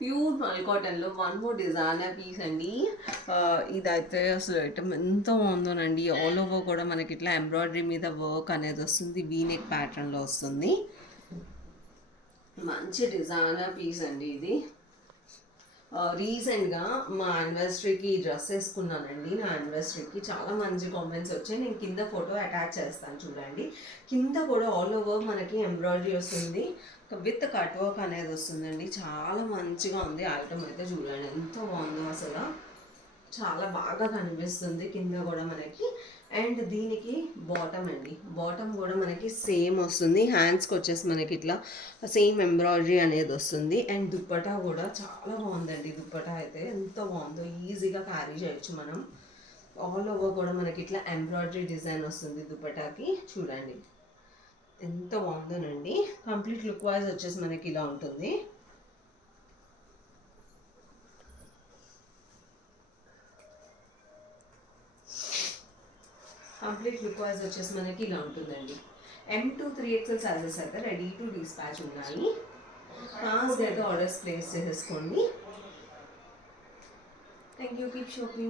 Pure మల్ కాటన్లో one more designer piece అండి. ఇదైతే అసలు ఐటమ్ ఎంత బాగుందోనండి. ఆల్ ఓవర్ కూడా మనకి ఇట్లా ఎంబ్రాయిడరీ మీద వర్క్ అనేది వస్తుంది, వీనెక్ ప్యాటర్న్లో వస్తుంది. మంచి డిజైనర్ పీస్ అండి ఇది. రీసెంట్గా మా యానివర్సరీకి డ్రెస్ వేసుకున్నానండి. నా యానివర్సరీకి చాలా మంచి కామెంట్స్ వచ్చాయి. నేను కింద ఫోటో అటాచ్ చేస్తాను చూడండి. కింద కూడా ఆల్ ఓవర్ మనకి ఎంబ్రాయిడరీ వస్తుంది, విత్ కట్ వర్క్ అనేది వస్తుందండి. చాలా మంచిగా ఉంది ఐటమ్ అయితే. చూడండి ఎంత బాగుందో అసలు, చాలా బాగా కనిపిస్తుంది కింద కూడా మనకి. అండ్ దీనికి బాటమ్ అండి, బాటమ్ కూడా మనకి సేమ్ వస్తుంది. హ్యాండ్స్కి వచ్చేసి మనకి ఇట్లా సేమ్ ఎంబ్రాయిడరీ అనేది వస్తుంది. అండ్ దుప్పటా కూడా చాలా బాగుందండి. దుప్పటా అయితే ఎంత బాగుందో, ఈజీగా క్యారీ చేయొచ్చు మనం. ఆల్ ఓవర్ కూడా మనకి ఇట్లా ఎంబ్రాయిడరీ డిజైన్ వస్తుంది దుప్పటాకి. చూడండి ఎంత బాగుందోనండి. కంప్లీట్ లుక్ వైజ్ వచ్చేసి మనకి ఇలా ఉంటుంది. కంప్లీట్ లుక్ వైజ్ వచ్చేసి మనకి ఇలా ఉంటుందండి. M2 3XL సైజెస్ అయితే రెడీ టు డిస్పాచ్ ఉన్నాయి. ఫాస్ట్గా అయితే ఆర్డర్స్ ప్లేస్ చేసేసుకోండి. Thank you, keep shopping.